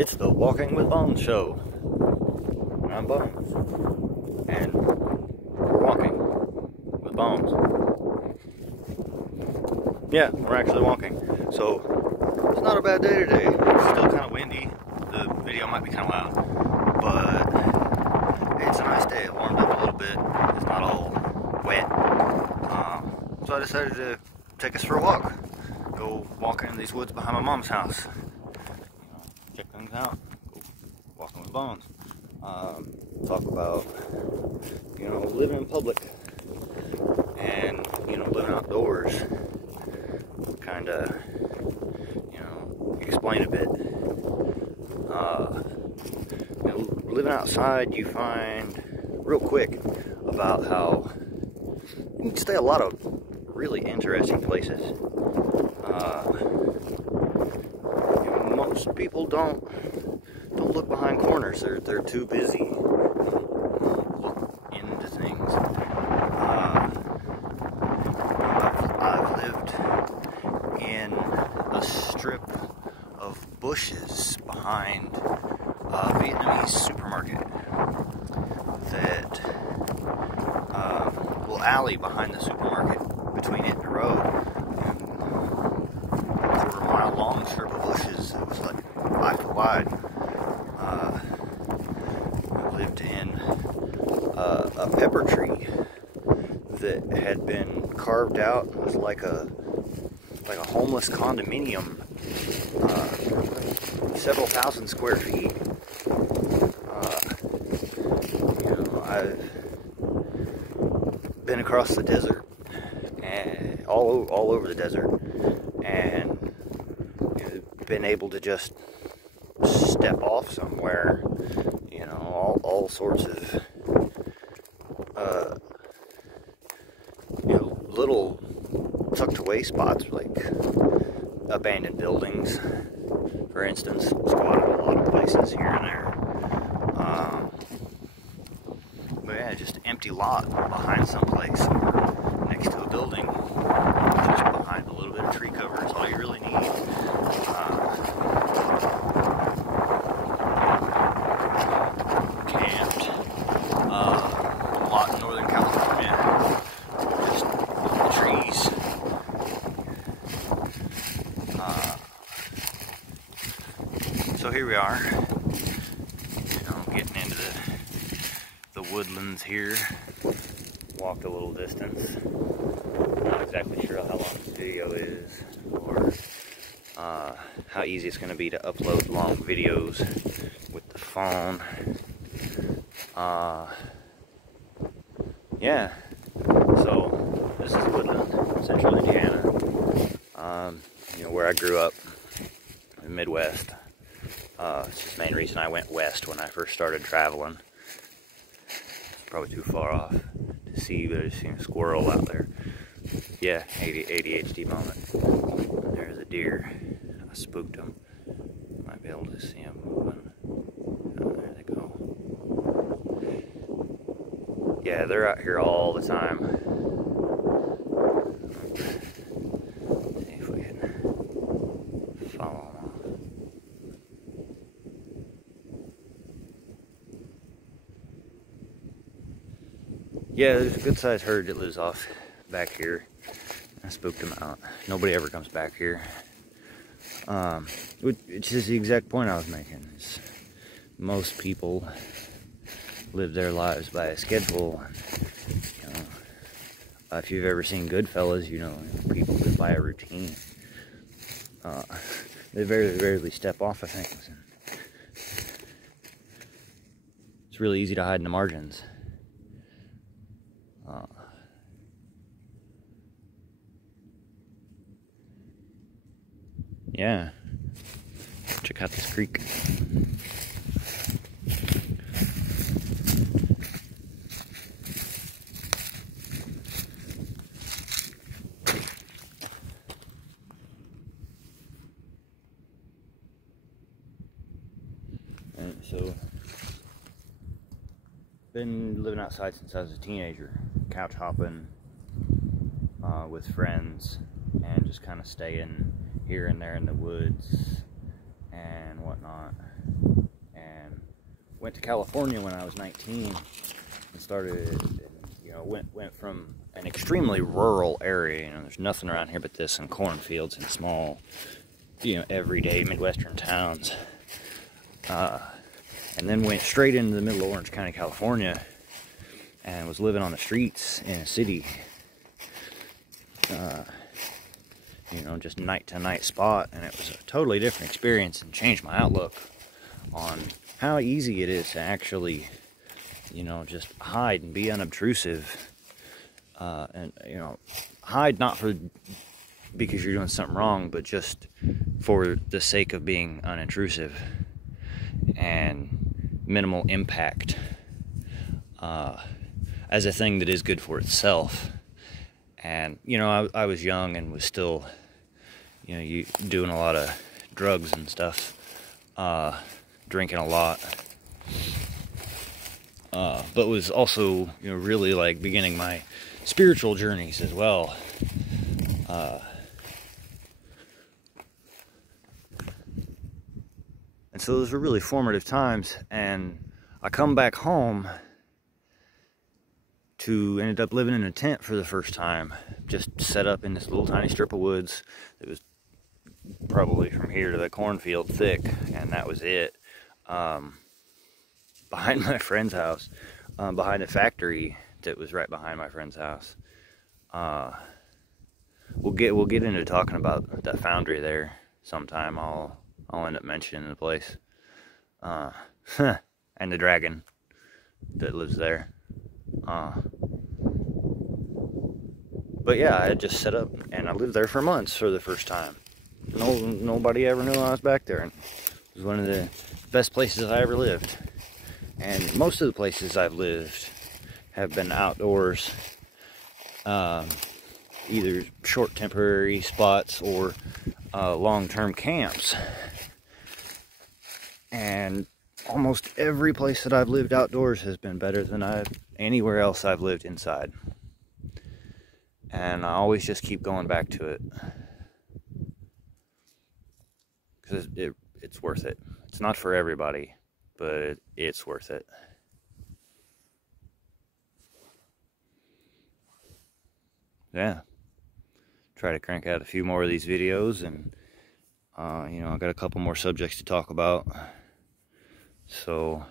It's the Walking with Bones show. I'm Bones, and we're walking with Bones. Yeah, we're actually walking. So it's not a bad day today. It's still kind of windy. The video might be kind of loud, but it's a nice day. It warmed up a little bit. It's not all wet. So I decided to take us for a walk. Go walking in these woods behind my mom's house. Check things out. Go walking with Bones. Talk about, living in public and, living outdoors. Kind of, explain a bit. Living outside, you find real quick about how you can stay a lot of really interesting places. Most people don't look behind corners. They're too busy look into things. I've lived in a strip of bushes behind a Vietnamese supermarket. That little alley behind the supermarket, between it and the road, and quarter-mile long strip of bushes. It was like 5 foot wide. I lived in a pepper tree that had been carved out. It was like a homeless condominium, several thousand square feet. I've been across the desert and all over the desert, and been able to just step off somewhere. All sorts of little tucked away spots, like abandoned buildings, for instance, squatted a lot of places here and there. But yeah, just an empty lot behind someplace or next to a building, just behind a little bit of tree cover. It's all you really need. Camped a lot in Northern California, just the trees. So here we are, getting into the woodlands here. Walked a little distance. Not exactly sure how long this video is, or how easy it's going to be to upload long videos with the phone. Yeah, so this is Woodland, Central Indiana. Where I grew up, in the Midwest. It's the main reason I went west when I first started traveling. Probably too far off to see, but I just seen a squirrel out there. Yeah, ADHD moment. There's a deer. I spooked him. Might be able to see him moving. Oh, there they go. Yeah, they're out here all the time. Let's see if we can follow them off. Yeah, there's a good sized herd that lives off back here. I spooked them out. Nobody ever comes back here. Which is the exact point I was making. Most people live their lives by a schedule. If you've ever seen Goodfellas, people live by a routine. They very rarely step off of things. It's really easy to hide in the margins. Yeah, check out this creek. And so, been living outside since I was a teenager, couch hopping with friends, and just kind of staying here and there in the woods and whatnot. and went to California when I was 19 and started, you know, went from an extremely rural area. You know, there's nothing around here but this and cornfields and small, you know, everyday Midwestern towns. And then went straight into the middle of Orange County, California, and was living on the streets in a city. You know, just night to night spot, and it was a totally different experience and changed my outlook on how easy it is to actually, you know, just hide and be unobtrusive. And, you know, hide not for because you're doing something wrong, but just for the sake of being unintrusive and minimal impact, as a thing that is good for itself. And, you know, I was young and was still, you know, doing a lot of drugs and stuff, drinking a lot, but was also, you know, really like beginning my spiritual journeys as well. And so those were really formative times, and I come back home to ended up living in a tent for the first time, just set up in this little tiny strip of woods that was probably from here to the cornfield thick, and that was it. Behind my friend's house, behind a factory that was right behind my friend's house. We'll get into talking about that foundry there sometime. I'll end up mentioning the place, and the dragon that lives there. But yeah, I had just set up and I lived there for months for the first time. Nobody ever knew I was back there, and it was one of the best places I ever lived. And most of the places I've lived have been outdoors, either short temporary spots or long-term camps. And almost every place that I've lived outdoors has been better than anywhere else I've lived inside. And I always just keep going back to it, because it's worth it. It's not for everybody, but it's worth it. Yeah. Try to crank out a few more of these videos, and you know, I got a couple more subjects to talk about. So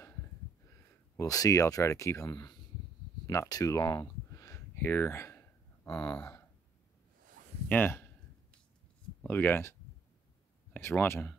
we'll see. I'll try to keep them not too long here. Yeah. Love you guys. Thanks for watching.